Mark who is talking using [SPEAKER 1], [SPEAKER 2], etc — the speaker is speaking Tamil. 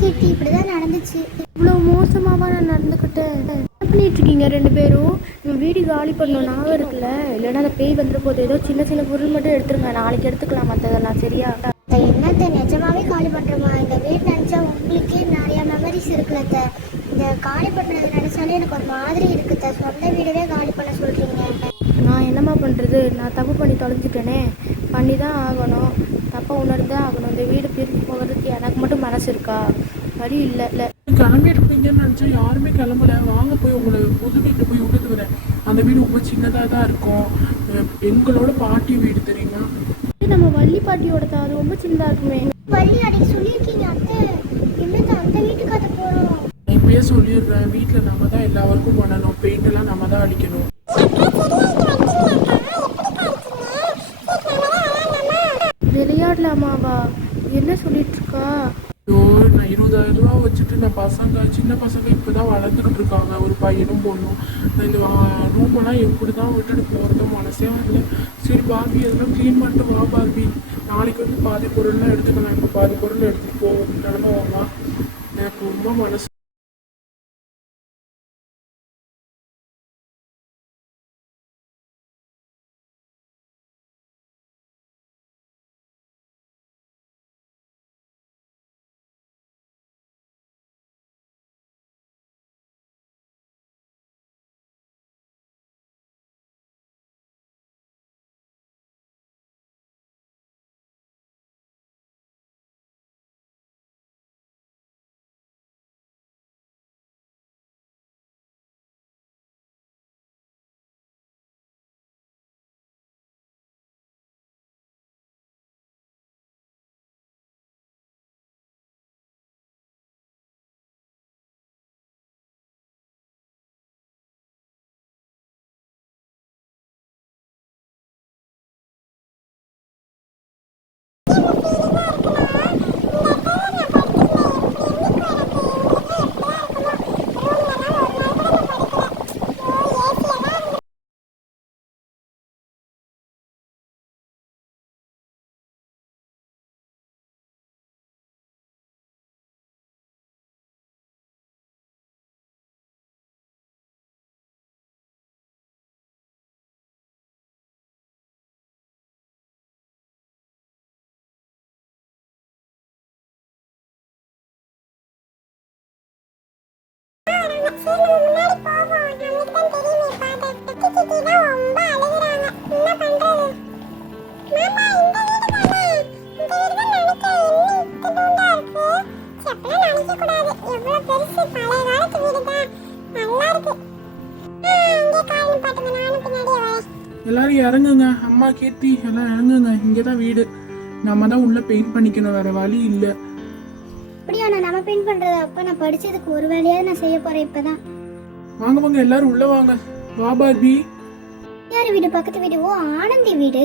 [SPEAKER 1] கீர்த்தி இப்படிதான் நடந்துச்சு.
[SPEAKER 2] இவ்வளோ மோசமாவா நான் நடந்துக்கிட்டேன். பண்ணிட்டு இருக்கீங்க ரெண்டு பேரும்? வீடு காலி பண்ணணும் ஞாபகம் இருக்குல்ல. இல்லைன்னா அந்த பேய் வந்துட்டு போகுது. ஏதோ சின்ன சின்ன பொருள் மட்டும் எடுத்துருங்க. நாளைக்கு எடுத்துக்கலாம் மற்றதெல்லாம் சரியா?
[SPEAKER 1] என்னத்த நிஜமாவே காலி பண்றோமா? இந்த வீடு நினைச்சா உங்களுக்கே நிறைய மெமரிஸ் இருக்குல்ல. இந்த காலி பண்றது நினைச்சாலே எனக்கு ஒரு மாதிரி இருக்குத்த சொந்த வீடவே காலி பண்ண சொல்றீங்க.
[SPEAKER 2] நான் என்னம்மா பண்ணுறது நான் தப்பு பண்ணி தொலைஞ்சிட்டேனே. பண்ணி தான் ஆகணும். தப்பாக உணர்ந்து தான் ஆகணும். இந்த வீடு பிரிஞ்சு போகிறதுக்கு எனக்கு மட்டும் மனசு இருக்கா? வழி இல்லை இல்லை.
[SPEAKER 3] கிளம்பிட்டு இருப்பீங்கன்னு நினச்சா யாருமே கிளம்பல. வாங்க போய் உங்களை புது வீட்டில் போய் விட்டுட்டு வரேன். அந்த வீடு ரொம்ப சின்னதாக தான் இருக்கும். எங்களோட பாட்டி வீடு தெரியுமா?
[SPEAKER 2] இது நம்ம வள்ளி பாட்டியோட தான். அது ரொம்ப சின்னதாக இருக்குமே.
[SPEAKER 1] பள்ளி அன்னைக்கு சொல்லியிருக்கீங்க அத்தை. என்னத்த அந்த வீட்டுக்கு அதை போறோம்?
[SPEAKER 3] நான் இப்பயே சொல்லிடுறேன். வீட்டில் நம்ம தான் எல்லா ஒர்க்கும் பண்ணணும். பெயிண்ட் எல்லாம் நம்ம தான் அடிக்கணும்.
[SPEAKER 2] விளையாடலாமாவா? என்ன சொல்லிட்டு இருக்கா?
[SPEAKER 3] ஐயோ நான் இருபதாயிரம் ரூபா வச்சுட்டு நான் பசங்க சின்ன பசங்க இப்போ தான் வளர்ந்துக்கிட்டு இருக்காங்க. ஒரு பையனும் பொண்ணும். இந்த ரூமெல்லாம் எப்படி தான் விட்டுட்டு போகிறதோ மனசே வரல. சரி பாபி அதெல்லாம் க்ளீன் பண்ணிட்டு வா பாபி நாளைக்கு வந்து பாதி பொருள்லாம் எடுத்துக்கலாம். இப்போ பாதி பொருள் எடுத்துகிட்டு போவோம் நடந்து வாங்கலாம் எனக்கு ரொம்ப மனசு எல்லாரும் இறங்குங்க. அம்மா கேத்தி எல்லாம் இறங்குங்க. இங்கே தான் வீடு. நம்ம தான் உள்ளே பெயிண்ட் பண்ணிக்கணும். வேறு வழி இல்லை.
[SPEAKER 1] அப்படியா? நான் நம்ம பெயிண்ட் பண்றது அப்ப நான் படிச்சதுக்கு ஒரு வேலையாவது நான் செய்ய போறேன் இப்பதான்.
[SPEAKER 3] வாங்க வாங்க எல்லாரும் உள்ள வாங்க. வா பார்பி.
[SPEAKER 1] யார் வீடு? பக்கத்து வீடு? ஓ ஆனந்தி வீடு.